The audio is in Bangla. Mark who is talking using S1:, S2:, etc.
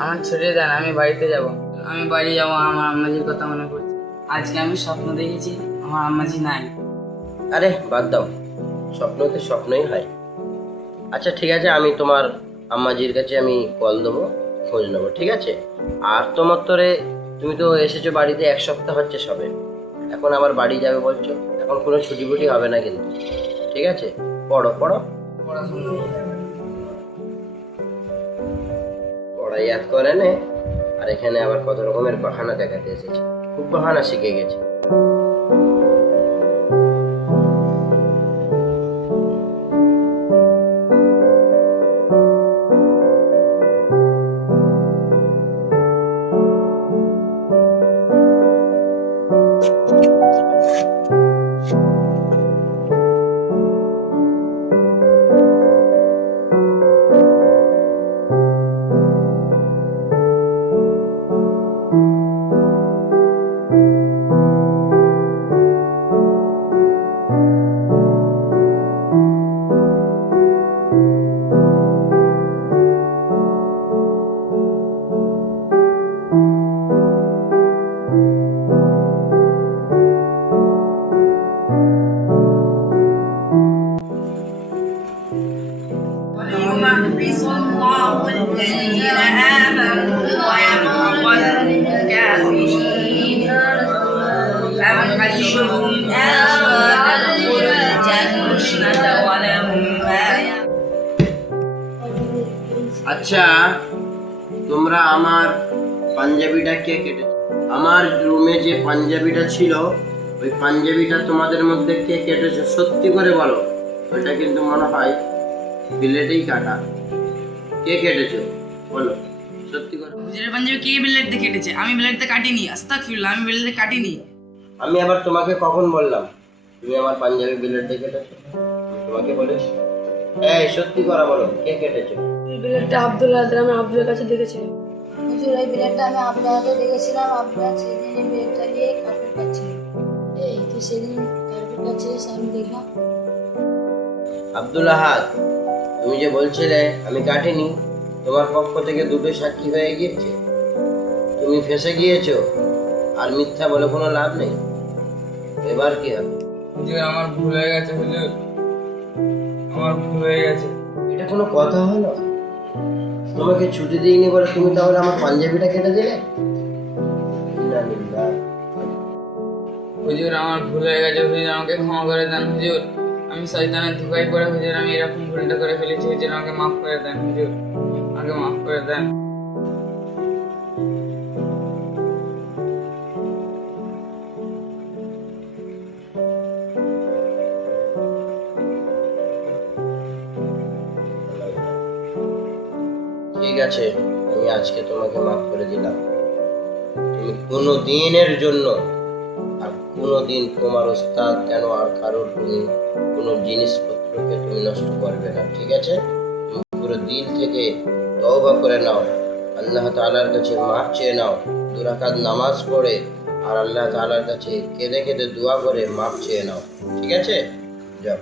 S1: আমি বাড়িতে যাব। আমি বাড়ি যাব আমার আম্মাজির কথা মনে পড়ছে। আজকে আমি স্বপ্ন দেখেছি আমার আম্মাজি নাই।
S2: আরে বাদ দাও। স্বপ্ন তো স্বপ্নই হয়। আচ্ছা ঠিক আছে আমি তোমার আম্মাজির কাছে আমি কল দেবো খোঁজ নেব ঠিক আছে? আর তোমার তোরে তুমি তো এসেছ বাড়িতে এক সপ্তাহ হচ্ছে সবে। এখন আবার বাড়ি যাবে বলছো এখন কোনো ছুটি ফুটি হবে না কিন্তু। ঠিক আছে? পড়ো পড়ো।
S1: পড়াশোনা
S2: পড়া ইয়াদ করে নে আর এখানে আবার কত রকমের বাহানা দেখাতে এসেছে খুব বাহানা শিখে গেছে। আচ্ছা তোমরা আমার পাঞ্জাবিটা কে কেটেছো? আমার রুমে যে পাঞ্জাবিটা ছিল ওই পাঞ্জাবিটা তোমাদের মধ্যে কে কেটেছো? সত্যি করে বলো ওইটা কিন্তু মনে হয় বিলেটেই কাটা। কে কেটেছো? বলো সত্যি করে
S1: হুজুরের পাঞ্জাবি কে বিলেটতে কেটেছে? আমি বিলেটতে কাটিনি আস্তাগফিরুল্লাহ আমি বিলেটতে কাটিনি।
S2: আমি আবার তোমাকে কখন বললাম তুমি আমার পাঞ্জাবি বিলেট দিয়ে কেটেছো তোমাকে বলেছি। এই সত্যি করে বলো কে কেটেছো?
S3: এই বিলেটটা আব্দুল্লাহ আমি আব্দুলের কাছে দেখেছিলাম।
S4: হুজুর এই বিলেটটা আমি দেখেছিলাম আপনার সেদিন এই বিলেটটা নিয়ে কার্পেট এই তুই সেদিন কার্পেট পাচ্ছিলিস আমি দেখলাম।
S2: আব্দুল আহাদ তুমি যে বলছিলে আমি কাটিনি তোমার পক্ষ থেকে দুটো সাক্ষী হয়ে গিয়েছে। তুমি ফেসে গিয়েছো আর মিথ্যা বলে কোনো লাভ নেই। এবার কি হবে?
S1: হুজুর আমার ভুল হয়ে গেছে হুজুর আমার ভুল হয়ে গেছে।
S2: এটা কোনো কথা হলো? তোমাকে ছুটি দিইনি বলে তুমি তাহলে আমার পাঞ্জাবিটা কেটে দিলে?
S1: হুজুর, আমার ভুল হয়ে গেছে। হুজুর, আমাকে ক্ষমা করে দেন, হুজুর। আমি শয়তানের ধোকায় পড়ে, হুজুর। আমি এরকম ভুলটা করে ফেলেছি, হুজুর। আমাকে মাফ করে দেন, হুজুর। আমাকে মাফ করে দেন।
S2: ঠিক আছে, আমি আজকে তোমাকে মাফ করে দিলাম। তুমি কোনো দিনের জন্য আর কোনো দিন তোমার ওস্তাদ কেন আর কারোর তুমি কোনো জিনিসপত্রকে তুমি নষ্ট করবে না, ঠিক আছে? তুমি পুরো দিল থেকে তওবা করে নাও, আল্লাহ তাআলার কাছে মাফ চেয়ে নাও দুরাকাত নামাজ পড়ে আর আল্লাহ তাআলার কাছে কেঁদে কেঁদে দোয়া করে মাফ চেয়ে নাও, ঠিক আছে? যাও।